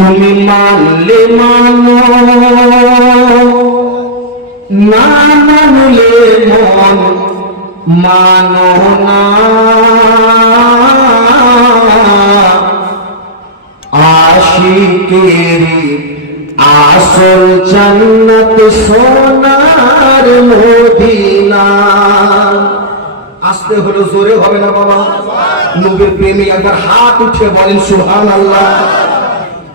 তুমি মানলে মানো, না মানলে মন মানো না। আশিকেরি আসল জান্নাত সোনার মদিনা। আসতে হলো জোরে হবে না বাবা। নবীর প্রেমী একবার হাত উঠে বলেন সুহান আল্লাহ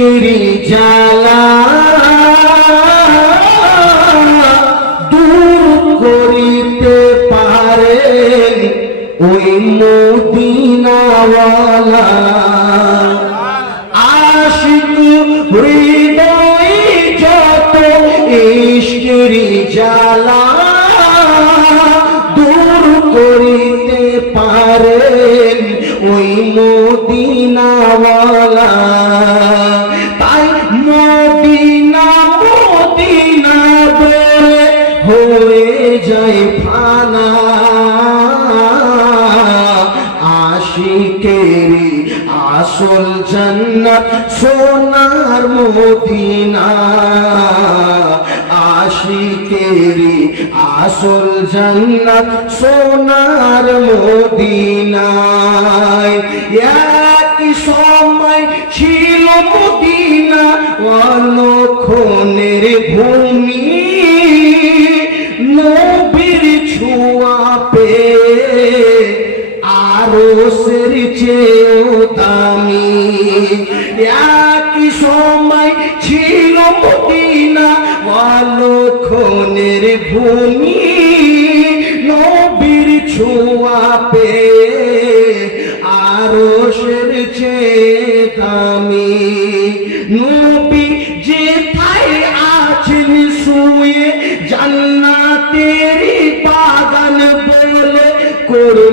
ইশকেরি জ্বালা দূর করিতে পারেন ওই মদিনাওয়ালা। আশিক হৃদয় যত ইশকেরি জ্বালা দূর করিতে পারেন ওই মদিনাওয়ালা। ফানা। আসল জান্নাত সোনার মদিনা। আশিকেরি আসল জান্নাত সোনার সময় ছিল মদিনা অলক্ষণের ভূমি আরও সের চেয়েও দামি। একই সময় ছিল মদিনা অলক্ষণের ভূমি। নবীর ছোঁয়া পেয়ে আরও সের চেয়ে দামি। নবী যেথায়